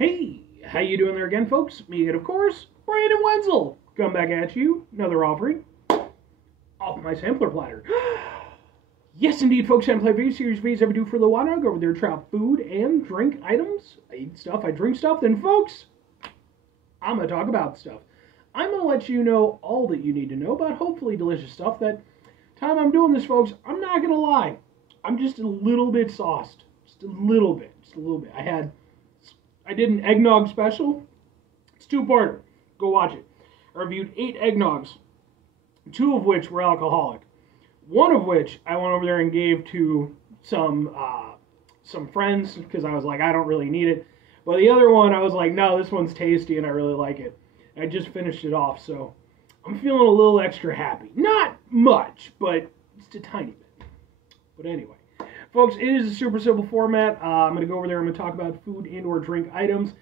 Hey, how you doing there again, folks? Me again, of course, Brandon Wenzel. Come back at you, another offering off my sampler platter. Yes, indeed, folks, I'm playing video series videos I do for a little while now. I go over there, try out food and drink items. I eat stuff, I drink stuff. Then, folks, I'm going to talk about stuff. I'm going to let you know all that you need to know about hopefully delicious stuff. That time I'm doing this, folks, I'm not going to lie. I'm just a little bit sauced. Just a little bit. I did an eggnog special. It's two-parter. Go watch it. I reviewed 8 eggnogs, 2 of which were alcoholic. One of which I went over there and gave to some friends because I was like, I don't really need it. But the other one, I was like, no, this one's tasty and I really like it. I just finished it off, so I'm feeling a little extra happy. Not much, but just a tiny bit. But anyway. Folks, it is a super simple format. I'm going to go over there. I'm going to talk about food and or drink items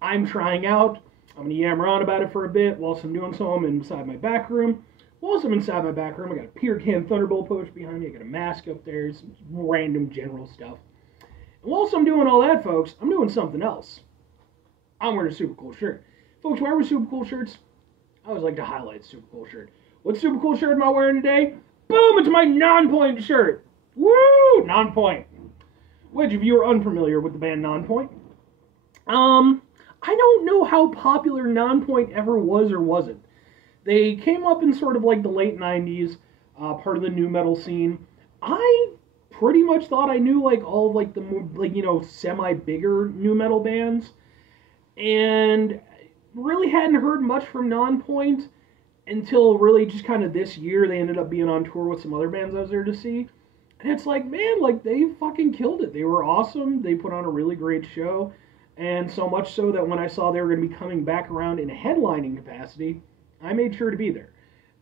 I'm trying out. I'm going to yammer on about it for a bit whilst I'm doing so. I'm inside my back room. Whilst I'm inside my back room, I got a Peter Can Thunderbolt poster behind me. I got a mask up there, some random general stuff. And whilst I'm doing all that, folks, I'm doing something else. I'm wearing a super cool shirt. Folks, why wear super cool shirts? I always like to highlight a super cool shirt. What super cool shirt am I wearing today? Boom! It's my Non-Point shirt. Woo! Non-Point. Which, if you are unfamiliar with the band Non-Point, I don't know how popular Non-Point ever was or wasn't. They came up in sort of like the late 90s, part of the nu metal scene. I pretty much thought I knew like all of like the more, like, you know, semi-bigger nu metal bands, and really hadn't heard much from Non-Point until really just kind of this year. They ended up being on tour with some other bands I was there to see. And it's like, man, like, they fucking killed it. They were awesome. They put on a really great show. And so much so that when I saw they were going to be coming back around in a headlining capacity, I made sure to be there.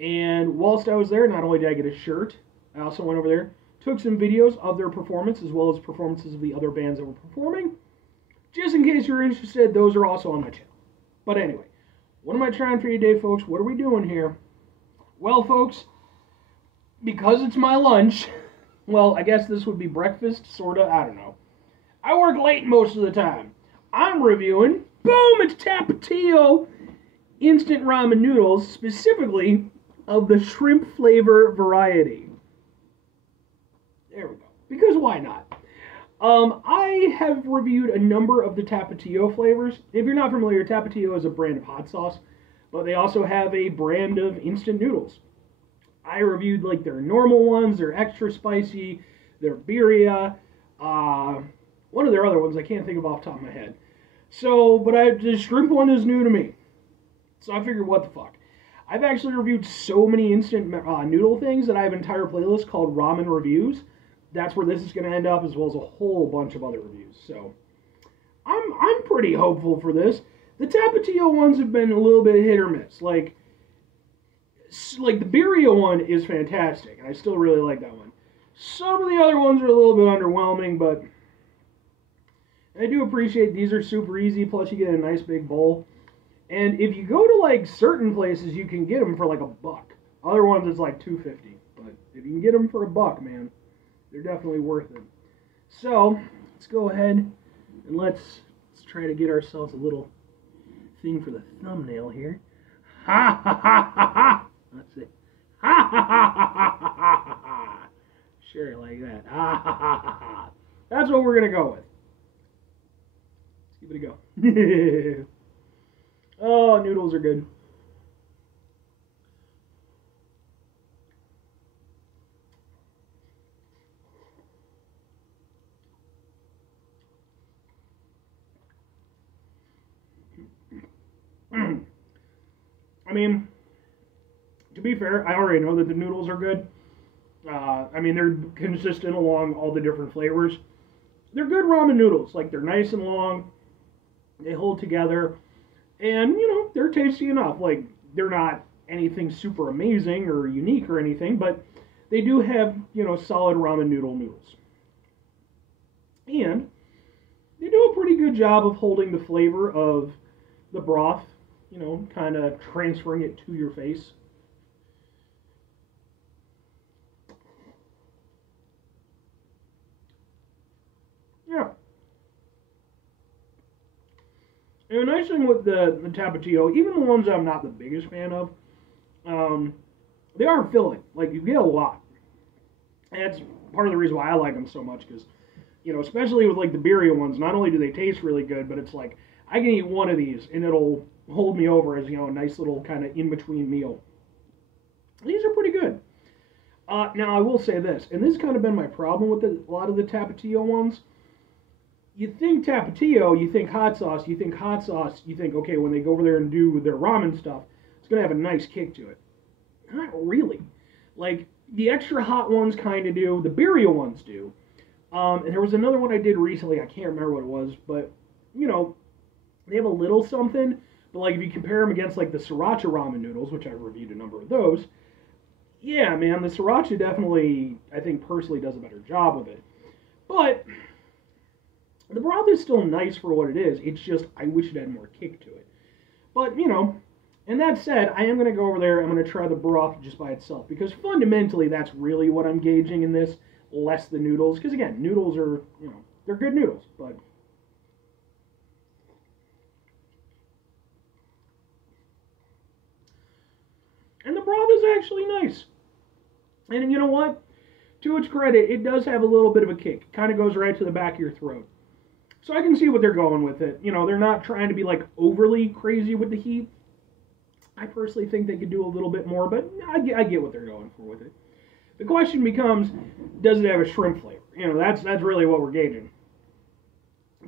And whilst I was there, not only did I get a shirt, I also went over there, took some videos of their performance, as well as performances of the other bands that were performing. Just in case you're interested, those are also on my channel. But anyway, what am I trying for you today, folks? What are we doing here? Well, folks, because it's my lunch... Well, I guess this would be breakfast, sort of. I don't know. I work late most of the time. I'm reviewing, boom, it's Tapatio instant ramen noodles, specifically of the shrimp flavor variety. There we go. Because why not? I have reviewed a number of the Tapatio flavors. If you're not familiar, Tapatio is a brand of hot sauce, but they also have a brand of instant noodles. I reviewed like their normal ones, their extra spicy, their birria, one of their other ones I can't think of off the top of my head. So, but the shrimp one is new to me. So I figured, what the fuck. I've actually reviewed so many instant noodle things that I have an entire playlist called Ramen Reviews. That's where this is going to end up, as well as a whole bunch of other reviews. So, I'm pretty hopeful for this. The Tapatio ones have been a little bit hit or miss. Like the birria one is fantastic, and I still really like that one. Some of the other ones are a little bit underwhelming, but I do appreciate these are super easy, plus you get a nice big bowl. And if you go to like certain places, you can get them for like $1. Other ones it's like $2.50, but if you can get them for $1, man, they're definitely worth it. So let's go ahead and let's try to get ourselves a little thing for the thumbnail here. Ha ha ha ha ha! Let's see. Ha ha ha ha ha ha ha! Sure, like that. Ha ha ha ha ha! That's what we're gonna go with. Let's give it a go. Oh, noodles are good. I mean, to be fair, I already know that the noodles are good. I mean, they're consistent along all the different flavors. They're good ramen noodles. Like, they're nice and long. They hold together. And, you know, they're tasty enough. Like, they're not anything super amazing or unique or anything, but they do have, you know, solid ramen noodles. And they do a pretty good job of holding the flavor of the broth, you know, kind of transferring it to your face. Yeah. And the nice thing with the Tapatio, even the ones I'm not the biggest fan of, um, they are filling. Like, you get a lot. And that's part of the reason why I like them so much, because, especially with, like, the birria ones, not only do they taste really good, but it's like, I can eat one of these, and it'll hold me over as, a nice little kind of in-between meal. These are pretty good. Now, I will say this, and this has kind of been my problem with a lot of the Tapatio ones. You think Tapatio, you think hot sauce, you think, okay, when they go over there and do their ramen stuff, it's going to have a nice kick to it. Not really. Like, the extra hot ones kind of do, the birria ones do. And there was another one I did recently, I can't remember what it was, but, they have a little something, but, like, if you compare them against, like, the sriracha ramen noodles, which I've reviewed a number of those, yeah, man, the sriracha definitely, I think, personally does a better job with it. But the broth is still nice for what it is. It's just, I wish it had more kick to it. But, and that said, I am going to go over there, I'm going to try the broth just by itself, because fundamentally that's really what I'm gauging in this, less the noodles. Because, again, noodles are, they're good noodles, but... And the broth is actually nice. And you know what? To its credit, it does have a little bit of a kick. It kind of goes right to the back of your throat. So I can see what they're going with it. They're not trying to be like overly crazy with the heat. I personally think they could do a little bit more, but I get what they're going for with it. The question becomes, does it have a shrimp flavor? That's really what we're gauging.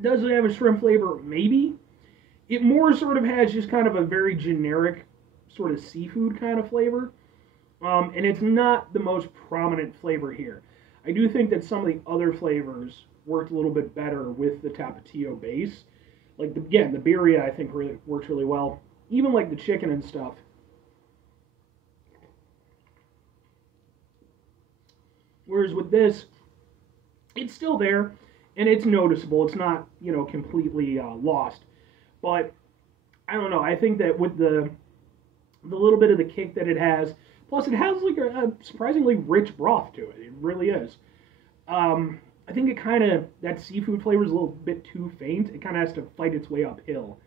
Does it have a shrimp flavor? Maybe. It more sort of has just kind of a very generic sort of seafood kind of flavor. And it's not the most prominent flavor here. I do think that some of the other flavors worked a little bit better with the Tapatio base. Like, the birria, I think, really works really well. Even, like, the chicken and stuff. Whereas with this, it's still there, and it's noticeable. It's not, completely lost. But, I don't know. I think that with the little bit of the kick that it has, plus it has, like, a surprisingly rich broth to it. It really is. I think it kind of, that seafood flavor is a little bit too faint. It kind of has to fight its way uphill.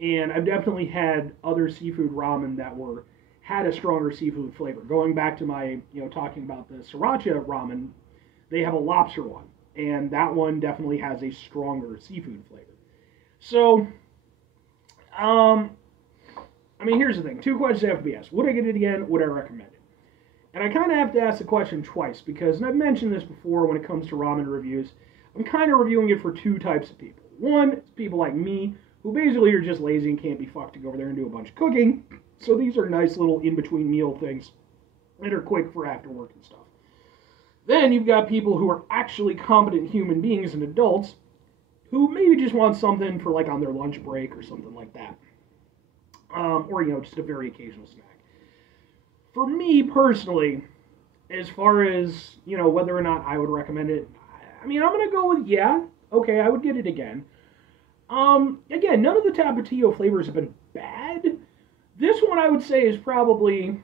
And I've definitely had other seafood ramen that had a stronger seafood flavor. Going back to my, talking about the sriracha ramen, they have a lobster one. And that one definitely has a stronger seafood flavor. So, here's the thing. 2 questions have to be asked. Would I get it again? Would I recommend it? And I kind of have to ask the question twice, because, and I've mentioned this before when it comes to ramen reviews, I'm kind of reviewing it for 2 types of people. One, it's people like me, who basically are just lazy and can't be fucked to go over there and do a bunch of cooking. So these are nice little in-between meal things that are quick for after work and stuff. Then you've got people who are actually competent human beings and adults who maybe just want something for, like, on their lunch break or something like that. Or, just a very occasional snack. For me, personally, as far as, whether or not I would recommend it, I'm going to go with, yeah, okay, I would get it again. Again, none of the Tapatio flavors have been bad. This one, I would say, is probably,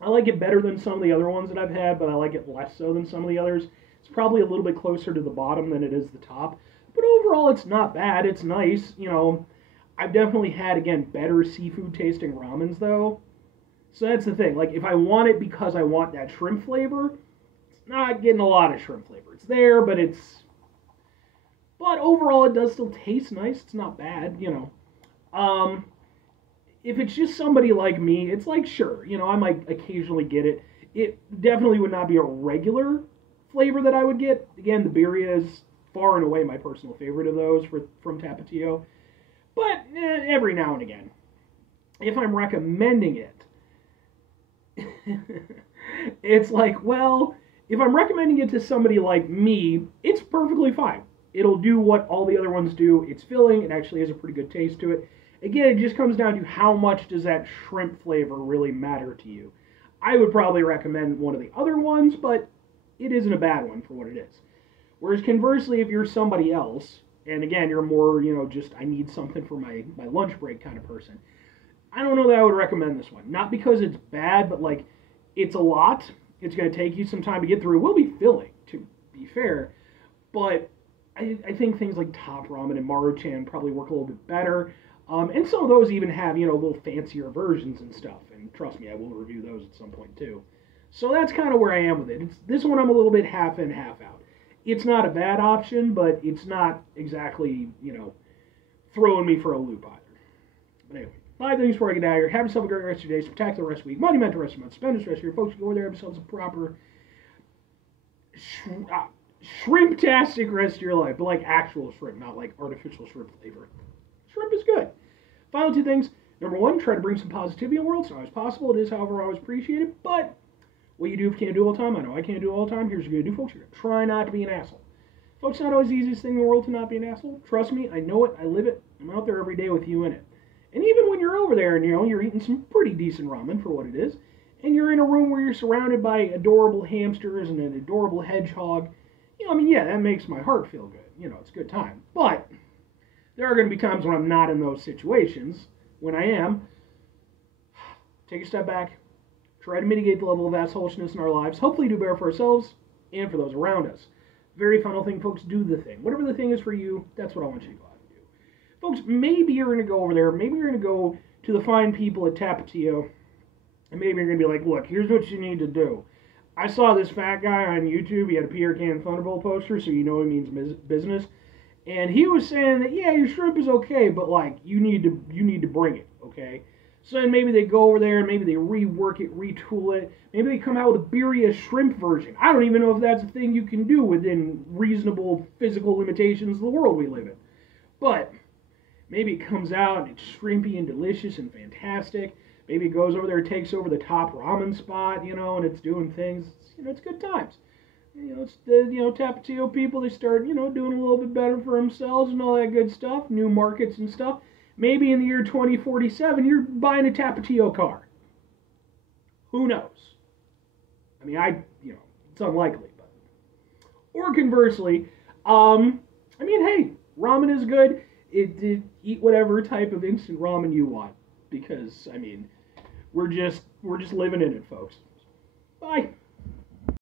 I like it better than some of the other ones that I've had, but I like it less so than some of the others. It's probably a little bit closer to the bottom than it is the top. But overall, it's not bad. It's nice, I've definitely had, again, better seafood tasting ramens, though. So that's the thing. Like, if I want it because I want that shrimp flavor, it's not getting a lot of shrimp flavor. It's there, but but overall, it does still taste nice. It's not bad, If it's just somebody like me, it's like, sure, I might occasionally get it. It definitely would not be a regular flavor that I would get. Again, the birria is far and away my personal favorite of those from Tapatio. But every now and again, if I'm recommending it, it's like, well, if I'm recommending it to somebody like me, it's perfectly fine. It'll do what all the other ones do. It's filling. It actually has a pretty good taste to it. Again, it just comes down to how much does that shrimp flavor really matter to you. I would probably recommend one of the other ones, but it isn't a bad one for what it is. Whereas conversely, if you're somebody else, and again, you're more, just I need something for my lunch break kind of person, I don't know that I would recommend this one. Not because it's bad, but, like, it's a lot. It's going to take you some time to get through. It will be filling, to be fair. But I think things like Top Ramen and Maruchan probably work a little bit better. And some of those even have, little fancier versions and stuff. And trust me, I will review those at some point too. So that's kind of where I am with it. This one I'm a little bit half in, half out. It's not a bad option, but it's not exactly, throwing me for a loop either. But anyway, 5 things before I get out of here. Have yourself a great rest of your day, spectacular rest of the week, monumental rest of the month, spend this rest of your folks. Go over there, have yourselves a proper shrimp-tastic rest of your life, but like actual shrimp, not like artificial shrimp flavor. Shrimp is good. Final 2 things. Number 1, try to bring some positivity in the world. It's not always possible. It is, however, always appreciated. But what you do if you can't do it all the time, I know I can't do it all the time. Here's what you're going to do, folks. You're going to try not to be an asshole. Folks, it's not always the easiest thing in the world to not be an asshole. Trust me, I know it. I live it. I'm out there every day with you in it. And even when you're over there and, you're eating some pretty decent ramen for what it is, and you're in a room where you're surrounded by adorable hamsters and an adorable hedgehog, that makes my heart feel good. It's a good time. But there are going to be times when I'm not in those situations. When I am, take a step back, try to mitigate the level of assholishness in our lives, hopefully do better for ourselves and for those around us. Very final thing, folks, do the thing. Whatever the thing is for you, that's what I want you to go out and do. Folks, maybe you're going to go over there, maybe you're going to go to the fine people at Tapatio, and maybe you're going to be like, look, here's what you need to do. I saw this fat guy on YouTube. He had a Peter Can Thunderbolt poster, so you know he means business. And he was saying that, yeah, your shrimp is okay, but, you need to bring it, okay? So then maybe they go over there, and maybe they rework it, retool it. Maybe they come out with a birria shrimp version. I don't even know if that's a thing you can do within reasonable physical limitations of the world we live in. But maybe it comes out, and it's shrimpy and delicious and fantastic. Maybe it goes over there, takes over the top ramen spot, and it's doing things. It's good times. It's the, Tapatio people, they start, doing a little bit better for themselves and all that good stuff, new markets and stuff. Maybe in the year 2047, you're buying a Tapatio car. Who knows? It's unlikely, but. Or conversely, hey, ramen is good. Eat whatever type of instant ramen you want. Because, we're just living in it, folks. Bye.